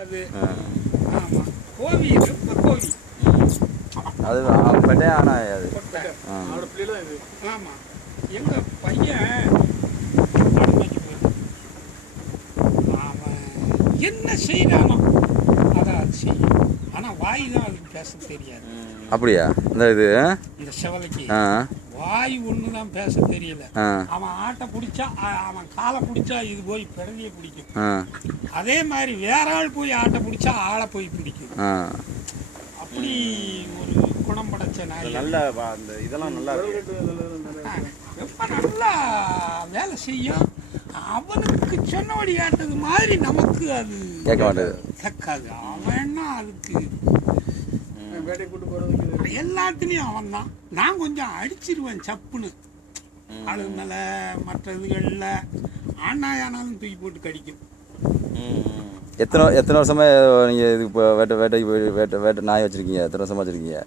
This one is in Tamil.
அது ஆமா கோவி ரொம்ப கோவி அது பெட்டே ஆனா அது ஆமா எங்க பையன் அவன் என்ன செய்யறானோ அதான் செய்யும் ஆனா வாய் தான் அதுக்கு பேச தெரியாது. அப்படியா? இந்த செவலைக்கு வாய் ஒண்ணுதான் பேச தெரியல. அவன் ஆட்டை பிடிச்சா அவன் காலை பிடிச்சா இது போய் பிறவியை பிடிக்கும். அதே மாதிரி வேற ஆள் போய் ஆட்டை பிடிச்சா ஆளை போய் பிடிக்கும். அப்படி ஒரு குணம் படைச்ச நாய். இதெல்லாம் நல்லா ரொம்ப நல்லா வேலை செய்யும். அவனுக்கு சொன்னபடி ஆட்டது மாதிரி நமக்கு அது கேட்க மாட்டேது, கேட்காது. அவன்னா அதுக்கு எல்லாத்துலேயும் அவன் தான். நான் கொஞ்சம் அடிச்சிருவேன் சப்புன்னு. அது மேல மற்ற இதுகளில் ஆனாயானாலும் தூக்கி போட்டு கடிக்கும். எத்தனை வருஷமா நீங்கள் இது இப்போ வேட்டைக்கு போய் வேட்டை நாய் வச்சுருக்கீங்க? எத்தனை வருஷமா வச்சுருக்கீங்க?